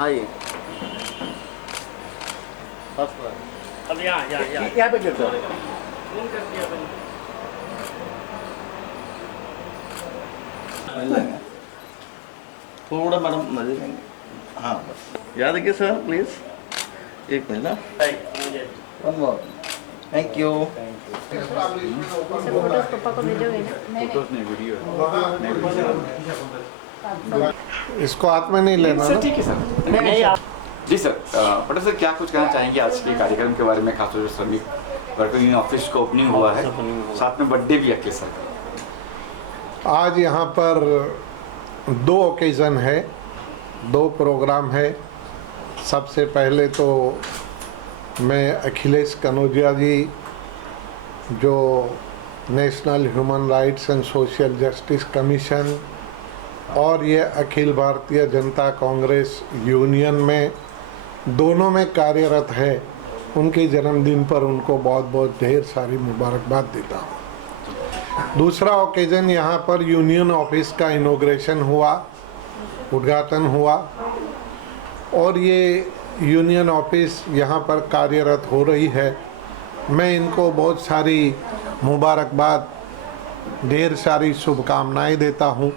आइए। अब यहाँ पे गिरता है। थोड़ा मैडम मजे लेंगे। हाँ बस याद रखिए सर प्लीज। एक मिनट ना। One more. Thank you. Photos पापा को भेजोगे ना? फोटोज नहीं, वीडियो इसको हाथ में नहीं लेना सर, ना? ठीक है सर। नहीं जी सर। पटेल सर क्या कुछ कहना चाहेंगे आज के कार्यक्रम के बारे में, खासतौर से श्रमिक वर्कर यूनियन ऑफिस का ओपनिंग हुआ है, साथ में बर्थडे भी अखिलेश सर का। आज यहाँ पर 2 ओकेज़न है, 2 प्रोग्राम है। सबसे पहले तो मैं अखिलेश कनौजिया जी, जो national human rights and social justice commission और ये अखिल भारतीय जनता कांग्रेस यूनियन में दोनों में कार्यरत है, उनके जन्मदिन पर उनको बहुत बहुत ढेर सारी मुबारकबाद देता हूँ। दूसरा ओकेज़न यहाँ पर यूनियन ऑफिस का इनॉग्रेशन हुआ, उद्घाटन हुआ, और ये यूनियन ऑफिस यहाँ पर कार्यरत हो रही है। मैं इनको बहुत सारी मुबारकबाद, ढेर सारी शुभकामनाएं देता हूँ,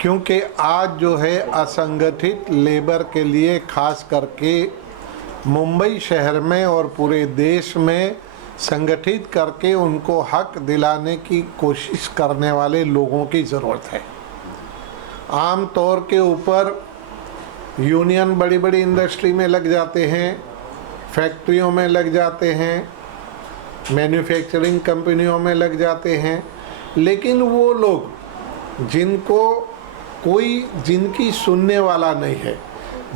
क्योंकि आज जो है असंगठित लेबर के लिए खास करके मुंबई शहर में और पूरे देश में संगठित करके उनको हक दिलाने की कोशिश करने वाले लोगों की ज़रूरत है। आम तौर के ऊपर यूनियन बड़ी बड़ी इंडस्ट्री में लग जाते हैं, फैक्ट्रियों में लग जाते हैं, मैन्युफैक्चरिंग कंपनियों में लग जाते हैं, लेकिन वो लोग जिनकी सुनने वाला नहीं है,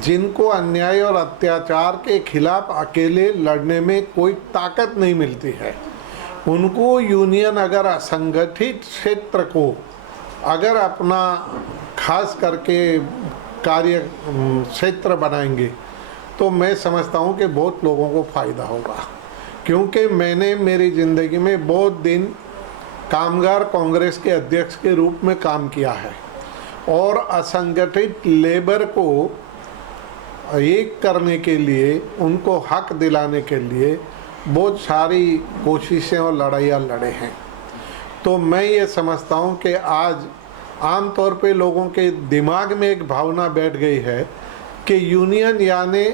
जिनको अन्याय और अत्याचार के खिलाफ अकेले लड़ने में कोई ताकत नहीं मिलती है, उनको यूनियन अगर असंगठित क्षेत्र को अगर अपना खास करके कार्य क्षेत्र बनाएंगे तो मैं समझता हूँ कि बहुत लोगों को फ़ायदा होगा। क्योंकि मैंने मेरी ज़िंदगी में बहुत दिन कामगार कांग्रेस के अध्यक्ष के रूप में काम किया है और असंगठित लेबर को एक करने के लिए, उनको हक दिलाने के लिए बहुत सारी कोशिशें और लड़ाइयाँ लड़े हैं। तो मैं ये समझता हूँ कि आज आम तौर पे लोगों के दिमाग में एक भावना बैठ गई है कि यूनियन यानी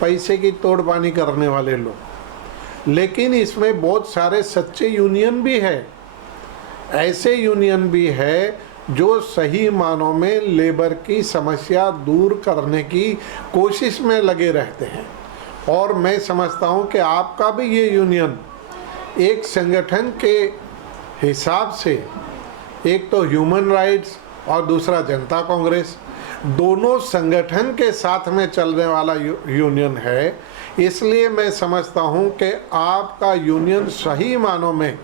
पैसे की तोड़पानी करने वाले लोग, लेकिन इसमें बहुत सारे सच्चे यूनियन भी है, ऐसे यूनियन भी है जो सही मानों में लेबर की समस्या दूर करने की कोशिश में लगे रहते हैं। और मैं समझता हूं कि आपका भी ये यूनियन एक संगठन के हिसाब से, एक तो ह्यूमन राइट्स और दूसरा जनता कांग्रेस, दोनों संगठन के साथ में चलने वाला यूनियन है। इसलिए मैं समझता हूं कि आपका यूनियन सही मानों में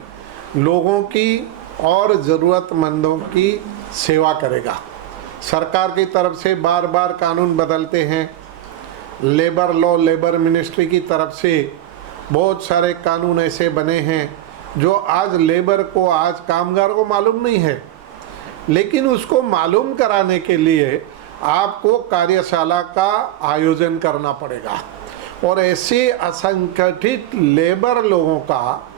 लोगों की और ज़रूरतमंदों की सेवा करेगा। सरकार की तरफ से बार बार कानून बदलते हैं, लेबर लॉ, लेबर मिनिस्ट्री की तरफ से बहुत सारे कानून ऐसे बने हैं जो आज लेबर को, आज कामगार को मालूम नहीं है, लेकिन उसको मालूम कराने के लिए आपको कार्यशाला का आयोजन करना पड़ेगा और ऐसे असंगठित लेबर लोगों का,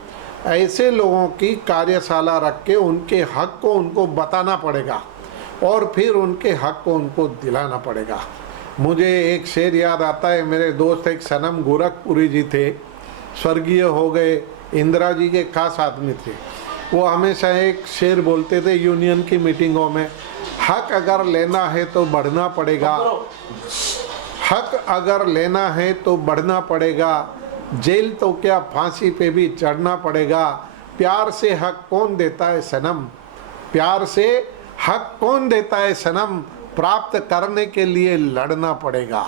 ऐसे लोगों की कार्यशाला रख के उनके हक को उनको बताना पड़ेगा और फिर उनके हक को उनको दिलाना पड़ेगा। मुझे एक शेर याद आता है, मेरे दोस्त एक सनम गोरखपुरी जी थे, स्वर्गीय हो गए, इंदिरा जी के खास आदमी थे। वो हमेशा एक शेर बोलते थे यूनियन की मीटिंगों में, हक अगर लेना है तो बढ़ना पड़ेगा, हक अगर लेना है तो बढ़ना पड़ेगा, जेल तो क्या फांसी पे भी चढ़ना पड़ेगा, प्यार से हक कौन देता है सनम, प्यार से हक कौन देता है सनम, प्राप्त करने के लिए लड़ना पड़ेगा।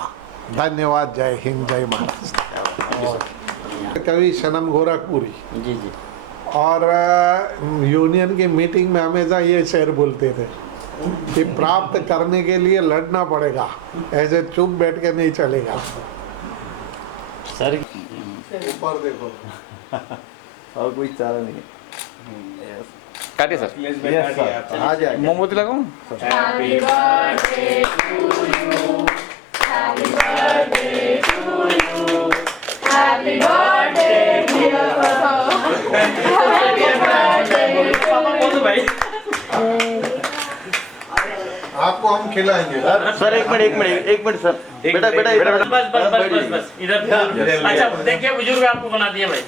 धन्यवाद। जय हिंद, जय महाराष्ट्र। कवि सनम गोरखपुरी जी जी। और यूनियन की मीटिंग में हमेशा ये शेर बोलते थे कि प्राप्त करने के लिए लड़ना पड़ेगा, ऐसे चुप बैठ के नहीं चलेगा। सर ऊपर देखो। और कोई चारा नहीं है। काटिए सर। यस सर, आ जाए। मोमबत्ती लगाऊं? Happy birthday to you. खिलाएंगे। सर एक मिनट सर, बेटा बस इधर अच्छा देखिए बुजुर्ग आपको बना दिया भाई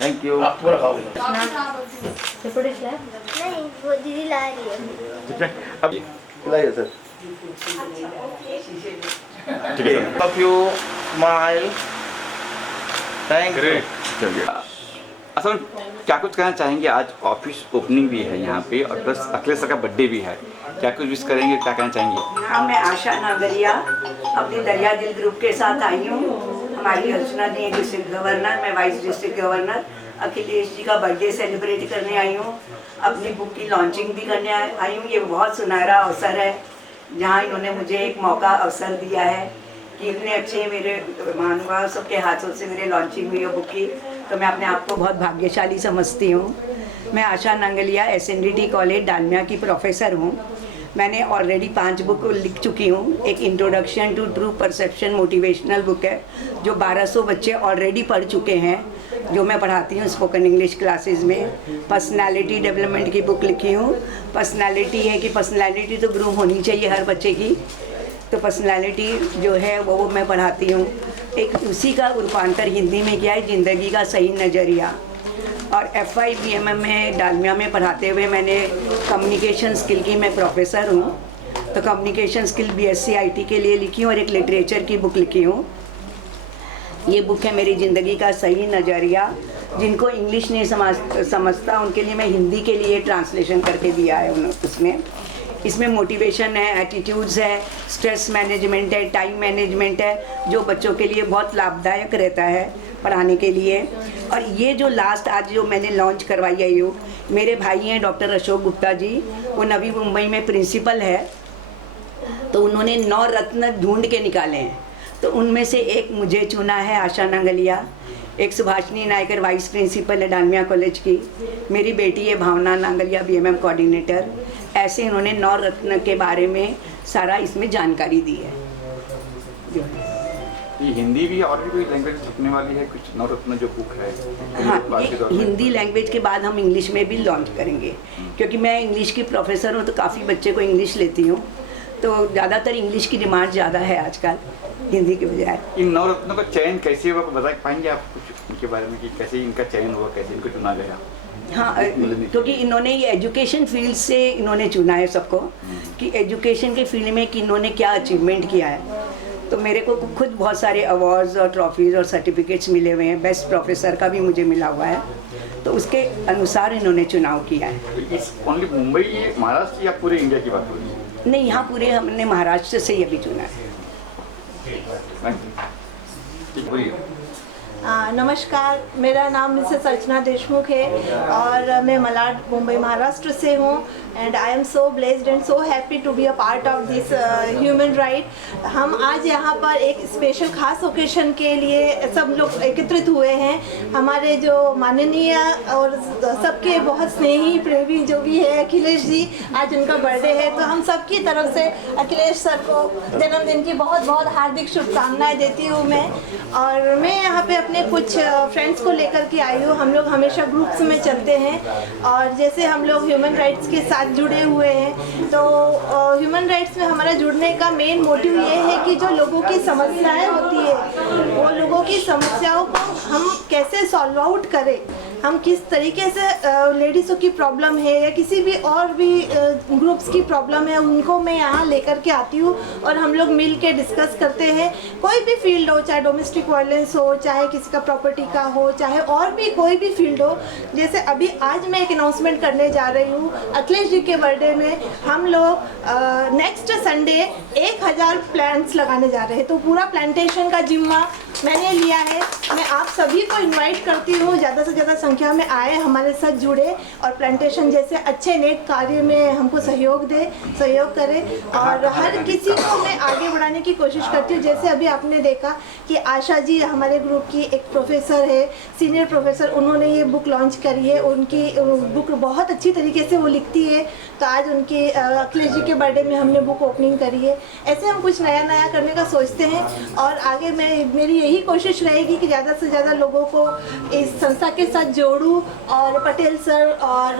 थैंक यू। आप पूरा खाओ नहीं, वो दीदी ला रही है। अब खिलाइए सर। ठीक है sir. Of you smile, thank you. चलिए असल क्या कुछ कहना चाहेंगे? आज ऑफिस ओपनिंग भी है यहाँ पे और प्लस अखिलेश सर का बर्थडे भी है, क्या कुछ विश करेंगे, क्या कहना चाहेंगे? हाँ, मैं आशा नागरिया अपने दरिया दिल ग्रुप के साथ आई हूँ। हमारी अर्चना जी डिस्ट्रिक्ट गवर्नर, मैं vice district governor. Akhilesh ji का बर्थडे सेलिब्रेट करने आई हूँ, अपनी बुक की लॉन्चिंग भी करने आई हूँ। ये बहुत सुनहरा अवसर है जहाँ इन्होंने मुझे एक मौका अवसर दिया है कि इतने अच्छे मेरे महानुभाव सबके हाथों से मेरे लॉन्चिंग हुई है बुक की, तो मैं अपने आप को बहुत भाग्यशाली समझती हूँ। मैं आशा नांगलिया SNDT कॉलेज डालमिया की प्रोफेसर हूँ। मैंने ऑलरेडी 5 बुक लिख चुकी हूँ। एक introduction to true perception motivational book है जो 1200 बच्चे ऑलरेडी पढ़ चुके हैं, जो मैं पढ़ाती हूँ स्पोकन इंग्लिश क्लासेस में। पर्सनालिटी डेवलपमेंट की बुक लिखी हूँ। पर्सनालिटी है कि पर्सनालिटी तो ग्रूम होनी चाहिए हर बच्चे की, तो पर्सनालिटी जो है वो मैं पढ़ाती हूँ। एक उसी का रूपांतर हिंदी में किया है, ज़िंदगी का सही नज़रिया। और FI BMM में डालमिया में पढ़ाते हुए मैंने कम्युनिकेशन स्किल की, मैं प्रोफेसर हूँ, तो कम्युनिकेशन स्किल BSc IT के लिए लिखी हूँ और एक लिटरेचर की बुक लिखी हूँ। ये बुक है मेरी ज़िंदगी का सही नज़रिया। जिनको इंग्लिश नहीं समझता उनके लिए मैं हिंदी के लिए ट्रांसलेशन करके दिया है उसमें। इसमें मोटिवेशन है, एटीट्यूड्स है, स्ट्रेस मैनेजमेंट है, टाइम मैनेजमेंट है, जो बच्चों के लिए बहुत लाभदायक रहता है पढ़ाने के लिए। और ये जो लास्ट आज जो मैंने लॉन्च करवाई है, ये मेरे भाई हैं डॉक्टर अशोक गुप्ता जी, वो नवी मुंबई में प्रिंसिपल है, तो उन्होंने 9 रत्न ढूंढ के निकाले हैं, तो उनमें से एक मुझे चुना है, आशा नांगलिया। एक सुभाषिनी नायकर वाइस प्रिंसिपल है डालमिया कॉलेज की। मेरी बेटी है भावना नांगलिया BMM कोऑर्डिनेटर। ऐसे इन्होंने 9 रत्न के बारे में सारा इसमें जानकारी दी है। ये हिंदी भी और भी कोई लैंग्वेज छपने वाली है? कुछ नवरत्न जो बुक है हाँ, ये हिंदी लैंग्वेज के बाद हम इंग्लिश में भी लॉन्च करेंगे, क्योंकि मैं इंग्लिश की प्रोफेसर हूँ, तो काफ़ी बच्चे को इंग्लिश लेती हूँ, तो ज़्यादातर इंग्लिश की डिमांड ज़्यादा है आजकल हिंदी के बजाय। इन नवरत्नों का चयन कैसे हुआ, बता पाएंगे आप कुछ इनके बारे में कि कैसे इनका चयन हुआ, कैसे इनको चुना गया? हाँ, क्योंकि इन्होंने ये एजुकेशन फील्ड से इन्होंने चुना है सबको, कि एजुकेशन के फील्ड में कि इन्होंने क्या अचीवमेंट किया है। तो मेरे को खुद बहुत सारे अवार्ड्स और ट्रॉफीज़ और सर्टिफिकेट्स मिले हुए हैं, बेस्ट प्रोफेसर का भी मुझे मिला हुआ है, तो उसके अनुसार इन्होंने चुनाव किया है। इस ओनली मुंबई, महाराष्ट्र या पूरे इंडिया की बात हो रही है? नहीं, यहाँ पूरे हमने महाराष्ट्र से ये भी चुना है। नमस्कार, मेरा नाम मिसेस अर्चना देशमुख है और मैं मलाड मुंबई महाराष्ट्र से हूँ। And I am so blessed and so happy to be a part of this human right. हम आज यहाँ पर एक स्पेशल खास ओकेशन के लिए सब लोग एकत्रित हुए हैं। हमारे जो माननीय और सबके बहुत स्नेही प्रेमी जो भी है अखिलेश जी, आज उनका बर्थडे है, तो हम सब की तरफ से अखिलेश सर को जन्मदिन की बहुत बहुत हार्दिक शुभकामनाएं देती हूँ मैं। और मैं यहाँ पे अपने कुछ फ्रेंड्स को लेकर के आई हूँ। हम लोग हमेशा ग्रुप्स में चलते हैं और जैसे हम लोग ह्यूमन राइट्स के साथ जुड़े हुए हैं, तो ह्यूमन राइट्स में हमारा जुड़ने का मेन मोटिव ये है कि जो लोगों की समस्याएं होती है, वो लोगों की समस्याओं को हम कैसे सॉल्व आउट करें, हम किस तरीके से लेडीज़ों की प्रॉब्लम है या किसी भी और भी ग्रुप्स की प्रॉब्लम है, उनको मैं यहाँ लेकर के आती हूँ और हम लोग मिल के डिस्कस करते हैं। कोई भी फील्ड हो, चाहे डोमेस्टिक वायलेंस हो, चाहे किसी का प्रॉपर्टी का हो, चाहे और भी कोई भी फील्ड हो। जैसे अभी आज मैं एक अनाउंसमेंट करने जा रही हूँ, अखिलेश जी के बर्थडे में हम लोग नेक्स्ट संडे 1000 प्लांट्स लगाने जा रहे हैं, तो पूरा प्लांटेशन का जिम्मा मैंने लिया है। मैं आप सभी को इनवाइट करती हूँ, ज़्यादा से ज़्यादा संख्या में आए, हमारे साथ जुड़े और प्लांटेशन जैसे अच्छे नेक कार्य में हमको सहयोग करें और हर किसी को मैं आगे बढ़ाने की कोशिश करती हूँ। जैसे अभी आपने देखा कि आशा जी हमारे ग्रुप की एक प्रोफेसर है, सीनियर प्रोफेसर, उन्होंने ये बुक लॉन्च करी है। उनकी बुक बहुत अच्छी तरीके से वो लिखती है, तो आज उनके अखिलेश जी के बर्थडे में हमने बुक ओपनिंग करी है। ऐसे हम कुछ नया करने का सोचते हैं और आगे मेरी यही कोशिश रहेगी कि ज़्यादा से ज़्यादा लोगों को इस संस्था के साथ जोड़ूं और पटेल सर और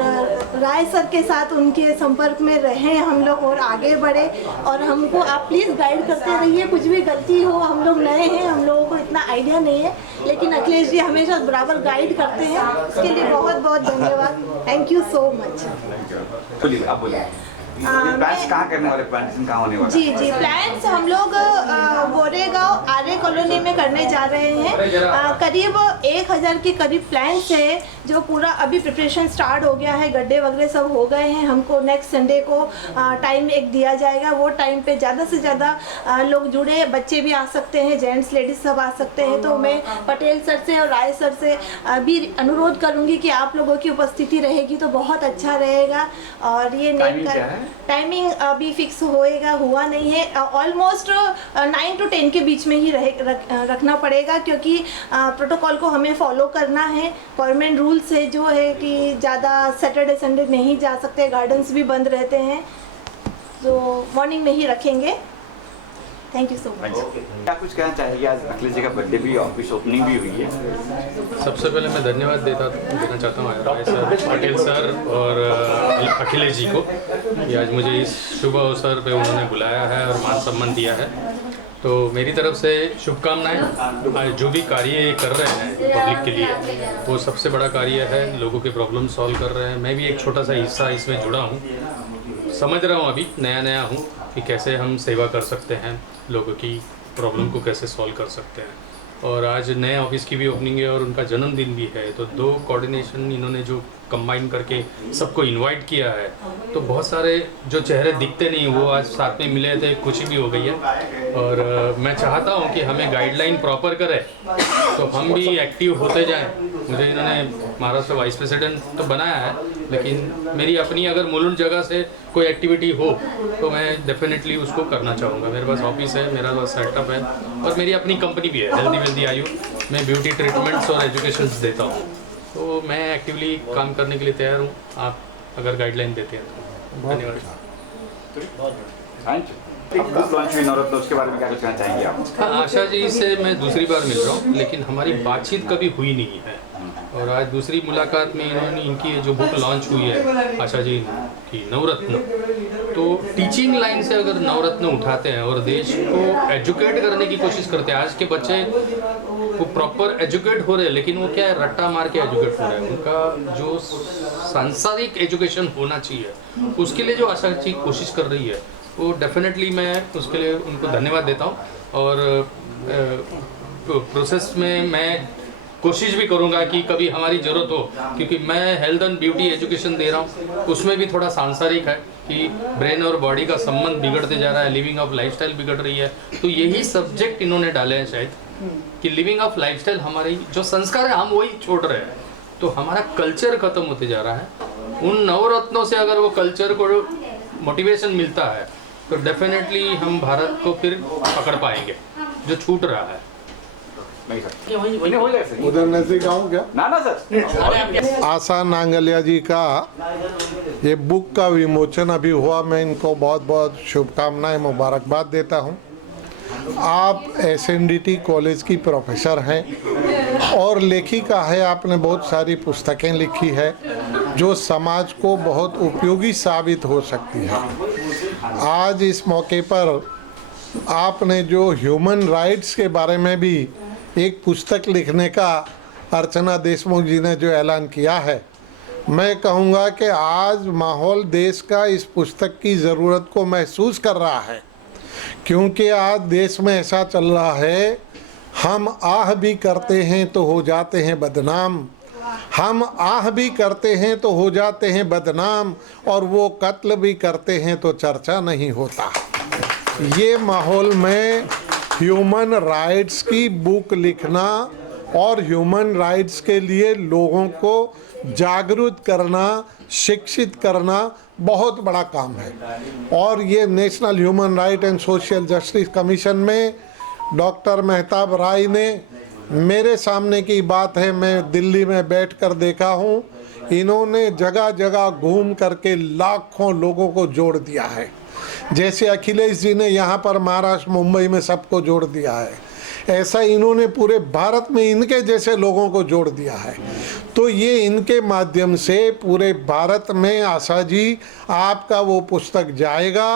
राय सर के साथ उनके संपर्क में रहें हम लोग और आगे बढ़े। और हमको आप प्लीज़ गाइड करते रहिए, कुछ भी गलती हो, हम लोग नए हैं, हम लोगों को इतना आइडिया नहीं है, लेकिन अखिलेश जी हमेशा बराबर गाइड करते हैं, उसके लिए बहुत बहुत धन्यवाद। Thank you so much. बोलिए, आप बोलिए। प्लान्स कहाँ करने वाले, प्लांटेशन कहाँ होने वाला? जी प्लान्स हम लोग गोरेगांव आर्य कॉलोनी में करने जा रहे हैं। करीब 1000 के करीब प्लान्स है, जो पूरा अभी प्रिपरेशन स्टार्ट हो गया है, गड्ढे वगैरह सब हो गए हैं। हमको नेक्स्ट संडे को टाइम एक दिया जाएगा, वो टाइम पे ज़्यादा से ज़्यादा लोग जुड़े, बच्चे भी आ सकते हैं, जेंट्स लेडीज सब आ सकते हैं। तो मैं पटेल सर से और राय सर से भी अनुरोध करूँगी कि आप लोगों की उपस्थिति रहेगी तो बहुत अच्छा रहेगा। और ये टाइमिंग अभी फिक्स हुआ नहीं है, ऑलमोस्ट 9 to 10 के बीच में ही रखना पड़ेगा, क्योंकि प्रोटोकॉल को हमें फॉलो करना है। गवर्नमेंट रूल्स है जो है कि ज़्यादा सैटरडे संडे नहीं जा सकते, गार्डन्स भी बंद रहते हैं, तो मॉर्निंग में ही रखेंगे। Thank you so much. क्या कुछ कहना चाहेंगे? आज अखिलेश जी का बर्थडे भी, ऑफिस ओपनिंग भी हुई है। सबसे पहले मैं धन्यवाद देना चाहता हूँ राय सर, पटेल सर और अखिलेश जी को कि आज मुझे इस शुभ अवसर पे उन्होंने बुलाया है और मान सम्मान दिया है। तो मेरी तरफ से शुभकामनाएं। जो भी कार्य कर रहे हैं पब्लिक के लिए, वो सबसे बड़ा कार्य है, लोगों के प्रॉब्लम सॉल्व कर रहे हैं। मैं भी एक छोटा सा हिस्सा इसमें जुड़ा हूँ, समझ रहा हूँ, अभी नया हूँ कि कैसे हम सेवा कर सकते हैं, लोगों की प्रॉब्लम को कैसे सॉल्व कर सकते हैं। और आज नए ऑफिस की भी ओपनिंग है और उनका जन्मदिन भी है, तो 2 कोऑर्डिनेशन इन्होंने जो कंबाइन करके सबको इनवाइट किया है, तो बहुत सारे जो चेहरे दिखते नहीं वो आज साथ में मिले थे, खुशी भी हो गई है। और मैं चाहता हूँ कि हमें गाइडलाइन प्रॉपर करें तो हम भी एक्टिव होते जाएं। मुझे इन्होंने महाराष्ट्र वाइस प्रेसिडेंट तो बनाया है, लेकिन मेरी अपनी अगर मुलुंड जगह से कोई एक्टिविटी हो तो मैं डेफिनेटली उसको करना चाहूँगा। मेरे पास ऑफिस है, मेरा पास सेटअप है और मेरी अपनी कंपनी भी है, हेल्दी वेल्दी आयु। मैं ब्यूटी ट्रीटमेंट्स और एजुकेशन्स देता हूँ, तो मैं एक्टिवली काम करने के लिए तैयार हूँ, आप अगर गाइडलाइन देते हैं तो। धन्यवाद। बुक लॉन्च हुई नवरत्न, उसके बारे में क्या कहना चाहेंगे आप? हाँ, आशा जी से मैं दूसरी बार मिल रहा हूँ, लेकिन हमारी बातचीत कभी हुई नहीं है। और आज दूसरी मुलाकात में इन्होंने, इनकी जो बुक लॉन्च हुई है आशा जी की, नवरत्न, तो टीचिंग लाइन से अगर नवरत्न उठाते हैं और देश को एजुकेट करने की कोशिश करते हैं। आज के बच्चे वो प्रॉपर एजुकेट हो रहे हैं, लेकिन वो क्या है, रट्टा मार के एजुकेट हो रहे हैं। उनका जो सांसारिक एजुकेशन होना चाहिए, उसके लिए जो आशा जी कोशिश कर रही है, वो डेफिनेटली मैं उसके लिए उनको धन्यवाद देता हूँ। और प्रोसेस में मैं कोशिश भी करूंगा कि कभी हमारी ज़रूरत हो, क्योंकि मैं हेल्थ एंड ब्यूटी एजुकेशन दे रहा हूँ, उसमें भी थोड़ा सांसारिक है कि ब्रेन और बॉडी का संबंध बिगड़ते जा रहा है, लिविंग ऑफ लाइफस्टाइल बिगड़ रही है। तो यही सब्जेक्ट इन्होंने डाले हैं शायद, कि लिविंग ऑफ लाइफस्टाइल, हमारी जो संस्कार है हम वही छोड़ रहे हैं, तो हमारा कल्चर खत्म होते जा रहा है। उन नवरत्नों से अगर वो कल्चर को मोटिवेशन मिलता है तो डेफिनेटली हम भारत को फिर पकड़ पाएंगे, जो छूट रहा है। उधर नजदीक आऊँ क्या? ना सर। आशा नांगलिया जी का ये बुक का विमोचन अभी हुआ, मैं इनको बहुत बहुत शुभकामनाएं, मुबारकबाद देता हूं। आप SNDT कॉलेज की प्रोफेसर हैं और लेखिका है, आपने बहुत सारी पुस्तकें लिखी है जो समाज को बहुत उपयोगी साबित हो सकती है। आज इस मौके पर आपने जो ह्यूमन राइट्स के बारे में भी एक पुस्तक लिखने का अर्चना देशमुख जी ने जो ऐलान किया है, मैं कहूँगा कि आज माहौल देश का इस पुस्तक की ज़रूरत को महसूस कर रहा है, क्योंकि आज देश में ऐसा चल रहा है, हम आह भी करते हैं तो हो जाते हैं बदनाम, हम आह भी करते हैं तो हो जाते हैं बदनाम, और वो कत्ल भी करते हैं तो चर्चा नहीं होता। ये माहौल में ह्यूमन राइट्स की बुक लिखना और ह्यूमन राइट्स के लिए लोगों को जागरूक करना, शिक्षित करना बहुत बड़ा काम है। और ये national human right and social justice commission में डॉक्टर मेहताब राय ने, मेरे सामने की बात है, मैं दिल्ली में बैठकर देखा हूँ, इन्होंने जगह जगह घूम करके लाखों लोगों को जोड़ दिया है। जैसे अखिलेश जी ने यहाँ पर महाराष्ट्र मुंबई में सबको जोड़ दिया है, ऐसा इन्होंने पूरे भारत में इनके जैसे लोगों को जोड़ दिया है। तो ये इनके माध्यम से पूरे भारत में आशा जी आपका वो पुस्तक जाएगा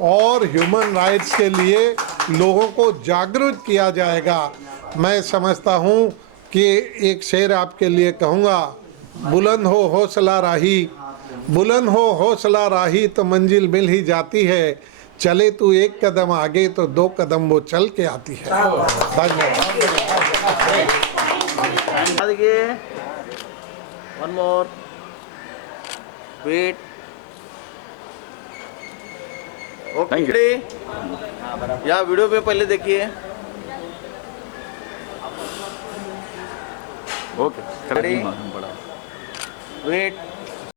और ह्यूमन राइट्स के लिए लोगों को जागरूक किया जाएगा। मैं समझता हूँ कि एक शेर आपके लिए कहूँगा, बुलंद हो हौसला राही, बुलंद हो हौसला राही तो मंजिल मिल ही जाती है, चले तू एक कदम आगे तो 2 कदम वो चल के आती है। धन्यवाद। देखिए, वन मोर, वेट, ओके। या वीडियो पे पहले देखिए, ओके, वेट,